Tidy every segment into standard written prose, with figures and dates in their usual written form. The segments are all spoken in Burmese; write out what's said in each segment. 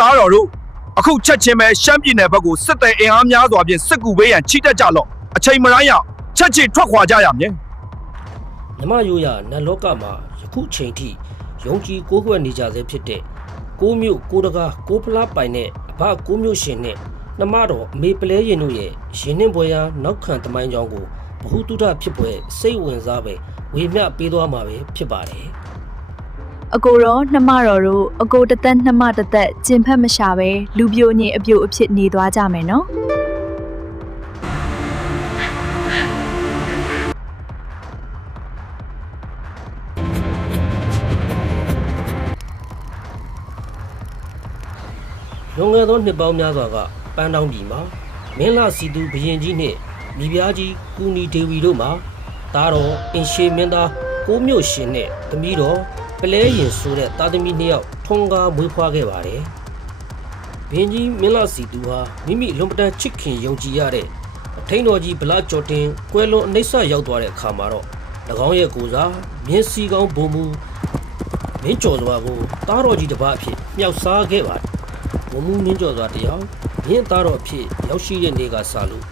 တားတော်တို့အခုချက်ချင်းပဲရှမ်းပြည်နယ်ဘက်ကိုစစ်သည်အင်အားများစွာဖြင့်စစ်ကူပေးရန်ချီတက်ကြလော့အချိန်မတိုင်းရချက်ချင်းထွက်ခွာကြရမည်နမရိုးရနတ်လောကမှာယခုချိန်ထိယုံကြည်ကိုးကွယ်နေကြဆဲဖြစ်တဲ့ကိုမြို့ကိုတကားကိုဖလားပိုင်နဲ့အဘကိုမြို့ရှင်နဲ့နမတော်အမေပလဲရင်တို့ရဲ့ရင်းနှင်းပွဲရာနောက်ခံတမိုင်းကြောင်းကိုဘ ഹു တုဒဖြစ်ပွဲစိတ်ဝင်စားပဲဝေမျှပေးသွားမှာပဲဖြစ်ပါတယ်အကိုရောနှမတော်တို့အကိုတသက်နှမတသက်ကျင်ဖက်မရှာပဲလူပြိုညင်အပြိုအဖြစ်နေသွားကြမယ်နော်လွန်ခဲ့သောနှစ်ပေါင်းများစွာကပန်းတောင်းပြည်မှာမင်းလာစီသူဘရင်ကြီးနှင့်မိဖုရားကြီးကူနီဒေဝီတို့မှာတားတော်အင်ရှေမင်းသားကိုမြို့ရှင်နဲ့သမီးတော်ပလဲရင်ဆိုတဲ့တာသမီနှစ်ယောက်ထွန်းကားမွေးဖွားခဲ့ပါတယ်။ဘင်းကြီးမင်းလာစီသူဟာမိမိလွန်ပတန်ချစ်ခင်ယုံကြည်ရတဲ့အထိန်တော်ကြီးဗလာကျော်တင်ကွယ်လွန်အနိစ္စရောက်သွားတဲ့အခါမှာတော့၎င်းရဲ့ကိုယ်စားမြင်းစီကောင်းဘုံမူမင်းကျော်စွာကိုတားတော်ကြီးတစ်ပါးအဖြစ်မြောက်စားခဲ့ပါတယ်။ဘုံမူမင်းကျော်စွာတယောက်မြင်းသားတော်အဖြစ်ရောက်ရှိတဲ့နေ့ကစလို့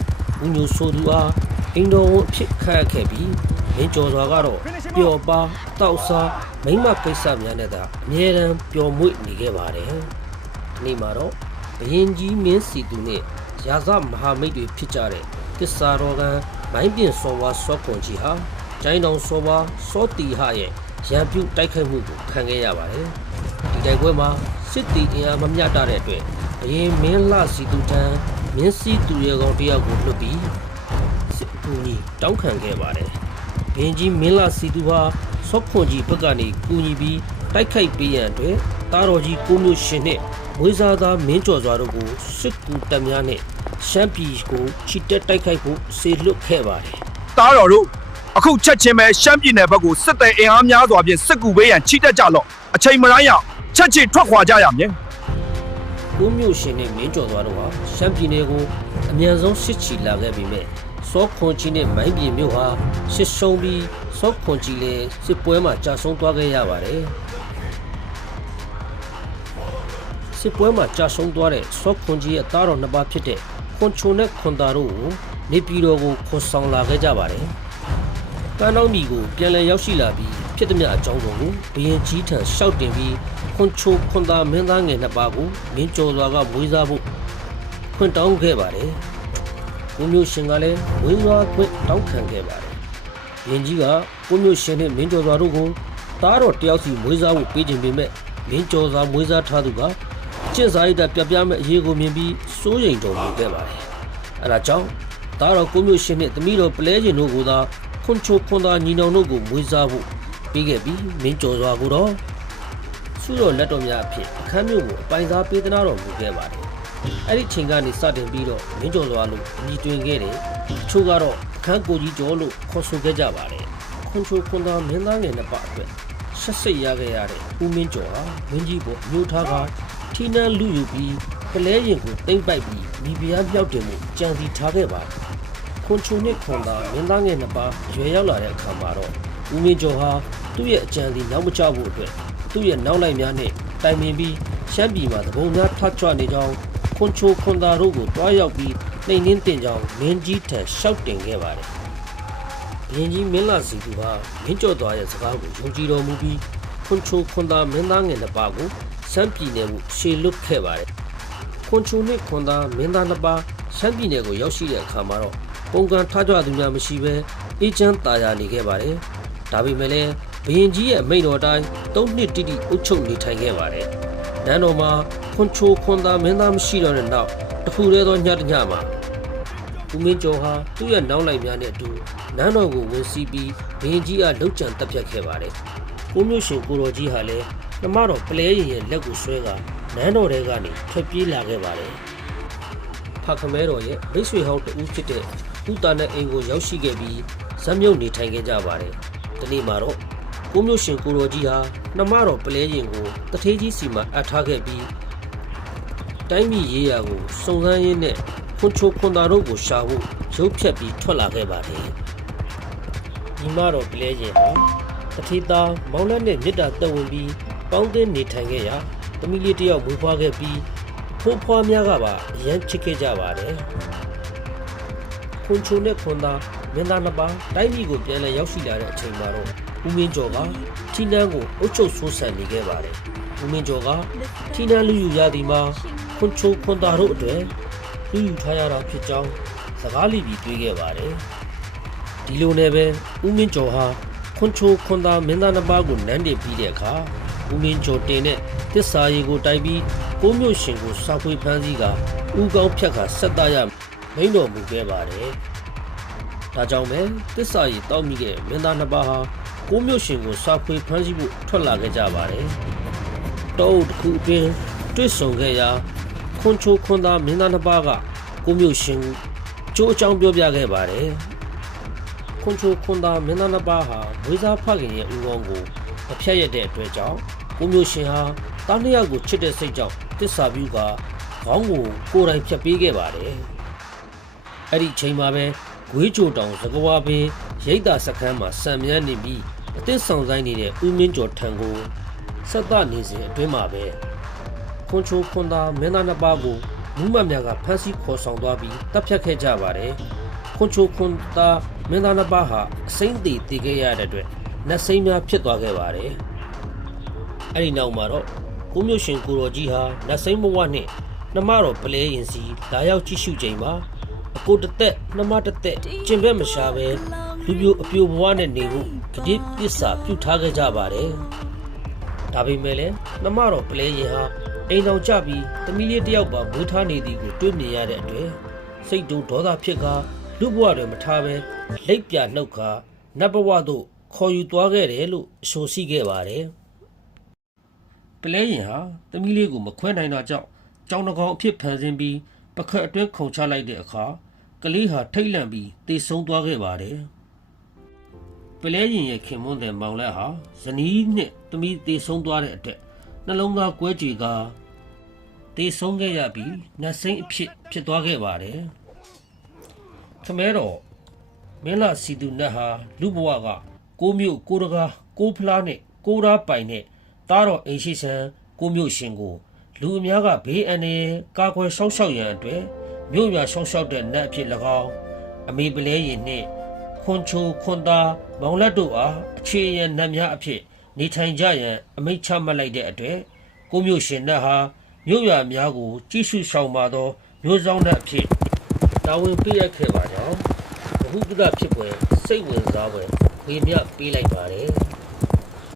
ဦးညိုဆိုသူအားအင်တော်ဝန်အဖြစ်ခန့်ခဲ့ပြီးမင်းကျော်စွာကတော့ပျော်ပါတောက်စားမိမကိစ္စများနဲ့သာအမြဲတမ်းပျော်မွေ့နေခဲ့ပါတယ်။ဒီနေ့မှာတော့ဘရင်ကြီးမင်းစီသူနဲ့ရာဇမဟာမိတ်တွေဖြစ်ကြတဲ့တစ္ဆာတော်ကံမိုင်းပြင်စောဝါစောကွန်ကြီးဟာကျိုင်းတောင်စောဝါစောတီဟရဲ့ရန်ပြုတ်တိုက်ခိုက်မှုကိုခံခဲ့ရပါတယ်။ဒီတိုက်ပွဲမှာစစ်တီအင်အားမမျှတတဲ့အတွက်ဘရင်မင်းလှစီသူထံမင်းစီသူရဲကောင်တယောက်ကိုလွတ်ပြီးစစ်ကူကြီးတောင်းခံခဲ့ပါတယ်။ဘရင်ကြီးမင်းလှစီသူဟာစောခွန်ကြီးဘက်ကနေကူညီပြီးတိုက်ခိုက်ပေးရန်အတွက်တားတော်ကြီးကိုမျိုးရှင်နဲ့ဝေဇာသားမင်းကျော်စွာတို့ကိုစစ်ကူတပ်များနဲ့ရှမ်းပြည်ကိုချီတက်တိုက်ခိုက်ဖို့စေလွှတ်ခဲ့ပါတယ်။တားတော်တို့အခုချက်ချင်းပဲရှမ်းပြည်နယ်ဘက်ကိုစစ်သည်အင်အားများစွာဖြင့်စစ်ကူပေးရန်ချီတက်ကြလော့အချိန်မတိုင်းရချက်ချင်းထွက်ခွာကြရမည်ကိုမျိုးရှင်နဲ့မင်းကျော်စွာတို့ဟာရှမ်းပြည်နယ်ကိုအမြန်ဆုံးစစ်ချီလာခဲ့ပြီးမြဲစောခွန်ကြီးနဲ့မိုင်းပြည်မြို့ဟာစစ်ရှုံးပြီးစောခွန်ကြီးလည်းစစ်ပွဲမှာကြာဆုံးသွားခဲ့ရပါတယ်စစ်ပွဲမှာကြာဆုံးသွားတဲ့စောခွန်ကြီးရဲ့သားတော်နှစ်ပါးဖြစ်တဲ့ခွန်ချုံနဲ့ခွန်တာတို့ကိုနေပြည်တော်ကိုခေါ်ဆောင်လာခဲ့ကြပါတယ်ကမ်းတော်မီကိုပြန်လည်ရောက်ရှိလာပြီးဖြစ်သည်များအကြောင်းကိုဘရင်ကြီးထံရှောက်တင်ပြီးခွန်ချိုခွန်တာမင်းသားငယ်နှစ်ပါးကိုမင်းကျော်စွာကမွေးစားဖို့ခွင့်တောင်းခဲ့ပါတယ်ကိုမျိုးရှင်ကလည်းမွေးစားခွင့်တောင်းခံခဲ့ပါတယ်ဘရင်ကြီးကကိုမျိုးရှင်နဲ့မင်းကျော်စွာတို့ကိုသားတော်တယောက်စီမွေးစားဖို့ပေးခြင်းပေမဲ့မင်းကျော်စွာမွေးစားထားသူကကျင့်စာရိတ္တပြပြမဲ့အရေးကိုမြင်ပြီးစိုးရိမ်တော်မူခဲ့ပါတယ်အဲဒါကြောင့်သားတော်ကိုမျိုးရှင်နဲ့သမီးတော်ပလဲခြင်းတို့ကိုသာခွန်ချိုခွန်တာညီနောင်တို့ကိုမွေးစားဖို့ပေးခဲ့ပြီးမင်းကျော်စွာကိုတော့စုတော်လက်တော်များအဖြစ်အခမ်းမြို့ကိုအပိုင်စားပေးသနာတော်မူခဲ့ပါတယ်အဲ့ဒီချိန်ကနေစတင်ပြီးတော့မင်းကျော်စွာလို့ညီတွင်ခဲ့တယ်အချို့ကတော့အခမ်းကိုကြီးကျော်လို့ခေါ်ဆိုခဲ့ကြပါတယ်ခွန်ချိုခွန်တာမင်းသားငယ်နှစ်ပါးအတွက်ဆက်စိတ်ရခဲ့ရတဲ့ဦးမင်းကျော်ဟာမင်းကြီးပေါ်မျိုးထားကထီးနှံလူယူပြီးကလဲရင်ကိုတိမ့်ပိုက်ပြီးမိဖုရားမြောက်တင်မှုကြံစီထားခဲ့ပါတယ်ခွန်ချိုနဲ့ခွန်တာမင်းသားငယ်နှစ်ပါးရွယ်ရောက်လာတဲ့အခါမှာတော့ဦးမင်းကျော်ဟာသူ့ရဲ့အကြံစီနောက်မကျဖို့အတွက်သူ့ရဲ့နောက်လိုက်များနဲ့တိုင်ပင်ပြီးရှမ်းပြည်မှာသဘုံများထချွနေကြောင်းခွန်ချိုခွန်တာတို့ကိုတွားရောက်ပြီးနှိမ်နှင်းတင်ကြောင်းမင်းကြီးထံရှောက်တင်ခဲ့ပါတယ်။ဘရင်ကြီးမင်းလာစီသူဟာမင်းကျော်သွားရဲ့စကားကိုယုံကြည်တော်မူပြီးခွန်ချိုခွန်တာမင်းသားငယ်နှစ်ပါးကိုရှမ်းပြည်နယ်ကိုရှေလွတ်ခဲ့ပါတယ်။ခွန်ချိုနဲ့ခွန်တာမင်းသားနှစ်ပါးရှမ်းပြည်နယ်ကိုရောက်ရှိတဲ့အခါမှာတော့ပုံကံထကြွသူများမရှိဘဲအေးချမ်းသာယာနေခဲ့ပါတယ်။ဒါပေမဲ့လည်းဘရင်ကြီးရဲ့မိန့်တော်တိုင်း၃နှစ်တိတိအုပ်ချုပ်နေထိုင်ခဲ့ပါတယ်။နန်းတော်မှာခွန်ချိုခွန်သားမင်းသားမရှိတော့တဲ့နောက်တခုတည်းသောညတညမှာဦးမင်းကျော်ဟာသူ့ရဲ့နောက်လိုက်များနဲ့အတူနန်းတော်ကိုဝင်စီးပြီးဘရင်ကြီးကလှုပ်ကြံတပ်ဖြတ်ခဲ့ပါတယ်။ကိုမျိုးရှင်ကိုတော်ကြီးဟာလည်းနှမတော်ပလဲရင်ရဲ့လက်ကိုဆွဲကနန်းတော်ထဲကနေထွက်ပြေးလာခဲ့ပါတယ်။ဖခမဲတော်ရဲ့မိတ်ဆွေဟောင်းတဦးဖြစ်တဲ့ဦးတာနဲ့အိမ်ကိုရောက်ရှိခဲ့ပြီးဇက်မြုပ်နေထိုင်ခဲ့ကြပါတယ်။ဒီနေ့မှာတော့ကိုမျိုးရှင်ကိုတော်ကြီးဟာနှမတော်ပလဲရင်ကိုတထေးကြီးစီမှာအပ်ထားခဲ့ပြီးတိုင်းပြည်ရေးရာကိုစုံစမ်းရင်းနဲ့ခွန်ချိုခွန်တာတို့ကိုရှာဖို့ရုပ်ဖြတ်ပြီးထွက်လာခဲ့ပါတယ်။ညီမတော်ပလဲရင်ဟာတထေးသားမောင်လက်နဲ့မြစ်တာတက်ဝင်ပြီးပေါင်းသင်းနေထိုင်ခဲ့ရာသမီးလေးတယောက်မွေးဖွားခဲ့ပြီး ဖိုးဖွားများကပါအရန်ချစ်ခဲ့ကြပါတယ်ခွန်ချိုနဲ့ခွန်သားမင်းသားနှစ်ပါးတိုင်းပြည်ကိုပြန်လည်ရောက်ရှိလာတဲ့အချိန်မှာတော့ဦးမင်းကျော်ကထီနန်းကိုအုပ်ချုပ်ဆိုးဆန်နေခဲ့ပါတယ်ဦးမင်းကျော်ကထီနန်းလူယူရသည်မှာခွန်ချိုခွန်သားတို့အတွက်လူယူထားရတာဖြစ်ကြောင်းစကားလိပြီးတွေးခဲ့ပါတယ်ဒီလိုနဲ့ပဲဦးမင်းကျော်ဟာခွန်ချိုခွန်သားမင်းသားနှစ်ပါးကိုနန်းတင်ပြီးတဲ့အခါဦးမင်းကျော်တင်တဲ့တစ္ဆာရီကိုတိုက်ပြီးကိုမျိုးရှင်ကိုစာဖွေဖမ်းဆီးကဦးကောင်းဖြတ်ကဆက်သားရမိန်တော်မူခဲ့ပါတယ်ဒါကြောင့်ပဲတစ္ဆာရီတောက်မိတဲ့မင်းသားနှစ်ပါးဟာကိုမျိုးရှင်ကိုစာဖွေဖမ်းဆီးဖို့ထွက်လာခဲ့ကြပါတယ်တောအုပ်တစ်ခုအတွင်းတွေ့ဆုံခဲ့ရာခွန်ချိုခွန်သားမင်းသားနှစ်ပါးကကိုမျိုးရှင်ကျိုးအကြောင်းပြောပြခဲ့ပါတယ်ခွန်ချိုခွန်သားမင်းသားနှစ်ပါးဟာဝေစားဖခင်ရဲ့ဦးခေါင်းကိုအဖြတ်ရတဲ့အတွက်ကြောင့်ကိုမျိုးရှင်ဟာတားနှစ်ယောက်ကိုချစ်တဲ့စိတ်ကြောင့်တစ္ဆာပြုကခေါင်းကိုကိုယ်တိုင်ဖြတ်ပေးခဲ့ပါတယ်အဲ့ဒီချိန်မှာပဲဂွေးကြိုတောင်သကဝါပင်ရိတ်တာစခန်းမှာစံမြန်းနေပြီးအသစ်ဆောင်ဆိုင်နေတဲ့ဦးမင်းကျော်ထံကိုဆက်သနေစဉ်အတွင်းမှာပဲခွန်ချိုခွန်သားမင်းသားနှစ်ပါးကိုမူးမတ်များကဖမ်းဆီးခေါ်ဆောင်သွားပြီးတပ်ဖြတ်ခဲ့ကြပါတယ်ခွန်ချိုခွန်သားမင်းသားနှစ်ပါးဟာအစိမ့်သေးတည်ခဲ့ရတဲ့အတွက်နတ်စိမ့်များဖြစ်သွားခဲ့ပါတယ်အဲ့ဒီနောက်မှာတော့ကိုမျိုးရှင်ကိုတော်ကြီးဟာနတ်စိမ့်ဘဝနဲ့နှမတော်ပလဲရင်စီလာရောက်ကြည့်ရှုချိန်မှာအကိုတသက်နှမတသက်ကျင်ဘက်မရှာပဲလူပြိုအပြိုဘဝနဲ့နေဖို့ကတိပစ္စာပြုထားခဲ့ကြပါတယ်ဒါပေမဲ့လည်းနှမတော်ပလဲရင်ဟာအိမ်တော်ကြပြီးသမီးလေးတယောက်ပါမွေးထားနေသည်ကိုတွေ့မြင်ရတဲ့အတွက်စိတ်တူဒေါသဖြစ်ကလူဘဝတွေမထားပဲလိပ်ပြနှုတ်ခါနတ်ဘဝသို့ခေါ်ယူသွားခဲ့တယ်လို့အဆိုရှိခဲ့ပါတယ်ပလဲရင်ဟာသမီးလေးကိုမခွဲနိုင်တာကြောင့်ကြောင်တကောင်အဖြစ်ဖန်ဆင်းပြီးပခတ်အတွင်းခုန်ချလိုက်တဲ့အခါကလေးဟာထိတ်လန့်ပြီးတေဆုံးသွားခဲ့ပါတယ်ပလဲရင်ရဲ့ခင်မွန်းတဲ့မောင်လက်ဟာဇနီးနဲ့သမီးတေဆုံးသွားတဲ့အတွက်နှလုံးသားကွဲကြေကတေဆုံးခဲ့ရပြီးနတ်စိမ့်အဖြစ်သွားခဲ့ပါတယ်ခမဲတော်မင်းလာစီသူနတ်ဟာလူဘဝကကိုမျိုးကိုတကားကိုဖလားနဲ့ကိုရာပိုင်နဲ့တားတော်အိမ်ရှိဆန်ကိုမျိုးရှင်ကိုလူအများကဘေးအန္တရာယ်ကာကွယ်ဆောင်ရှောက်ရန်အတွက်မြို့ရွာဆောင်ရှောက်တဲ့နတ်အဖြစ်၎င်းအမေပလဲရင်နှင့်ခွန်ချိုခွန်သားမောင်လက်တို့အားအခြေရန်နတ်များအဖြစ်နေထိုင်ကြရန်အမိန့်ချမှတ်လိုက်တဲ့အတွက်ကိုမျိုးရှင်နတ်ဟာမြို့ရွာများကိုကြီးစုဆောင်ပါသောမျိုးဆောင်တဲ့အဖြစ်တာဝန်ပေးရခဲ့ပါကြောင်းဘုဟုတ္တဖြစ်ပွဲစိတ်ဝင်စားပွဲဖေးမြပေးလိုက်ပါတယ်